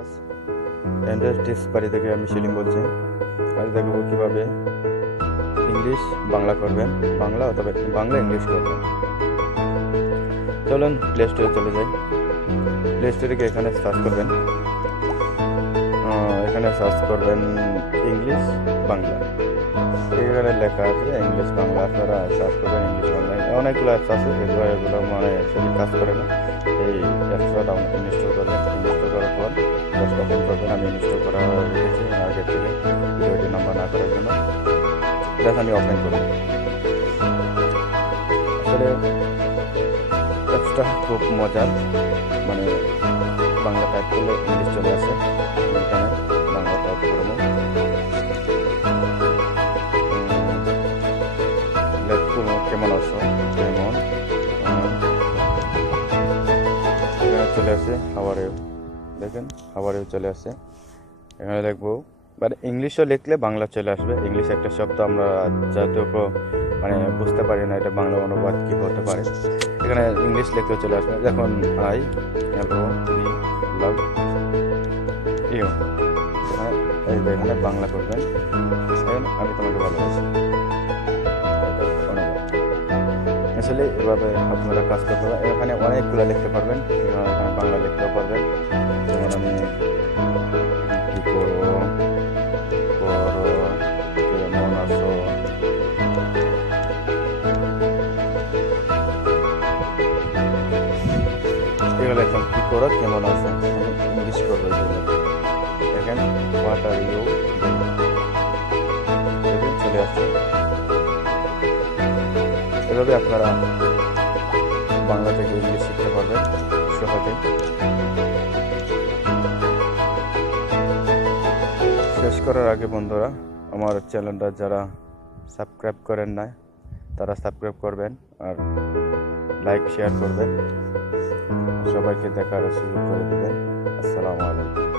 Viewers, Android tips বাড়ি থেকে আমি সেলিম বলছি। আজ দেখাবো কীভাবে ইংলিশ বাংলা করবেন, বাংলা অথবা বাংলা ইংলিশ করবেন। চলুন প্লে স্টোরে চলে যাই। প্লে স্টোরে গিয়ে এখানে সার্চ করবেন, ইংলিশ বাংলা। এখানে লেখা আছে ইংলিশ বাংলা, আপনারা সার্চ করবেন ইংলিশ বাংলা। অনেকগুলো অ্যাপস আছে, এগুলো মানে অ্যাকচুয়ালি কাজ করে না। এই অ্যাপসটা ইনস্টল করবেন। ইনস্টল করার পর জাস্ট ওপেন করবেন। আমি ইনস্টল করা রেখেছি আগে থেকে, ভিডিওটি নাম্বার না করার জন্য। জাস্ট আমি ওপেন করব। আসলে অ্যাপসটা খুব মজার, মানে বাংলা টাইপ করলে ইংলিশ চলে আসে। এখানে বাংলা টাইপ করবো। কেমন আছো, কেমন চলে আসে হাওয়ারেও। দেখেন হাওয়ারেও চলে আসে। এখানে লিখবো, মানে ইংলিশও লিখলে বাংলা চলে আসবে। ইংলিশ একটা শব্দ আমরা যতটুকু মানে বুঝতে পারি না এটা বাংলা অনুবাদ কী হতে পারে। এখানে ইংলিশ লিখতেও চলে আসবে। দেখুন I hello we love you. এখানে বাংলা করবেন, আমি তোমাকে ভালোবাসি। আসলে এভাবে আপনারা কাজ করতে পারবেন। এখানে অনেকগুলো লিখতে পারবেন, এখানে বাংলা লিখতেও পারবেন। যেমন আমি কী করো কেমন আছো, এগুলো এখন কী করো কেমন আছো ইংলিশ করবো। দেখেন হোয়াট আর ইউ, চলে আসছে। এভাবে আপনারা বাংলা থেকে ইংলিশ শিখতে পারবেন সহজে। শেষ করার আগে বন্ধুরা, আমার চ্যানেলটা যারা সাবস্ক্রাইব করেন না তারা সাবস্ক্রাইব করবেন আর লাইক শেয়ার করবেন, সবাইকে দেখার সুযোগ করে দেবেন। আসসালামু আলাইকুম।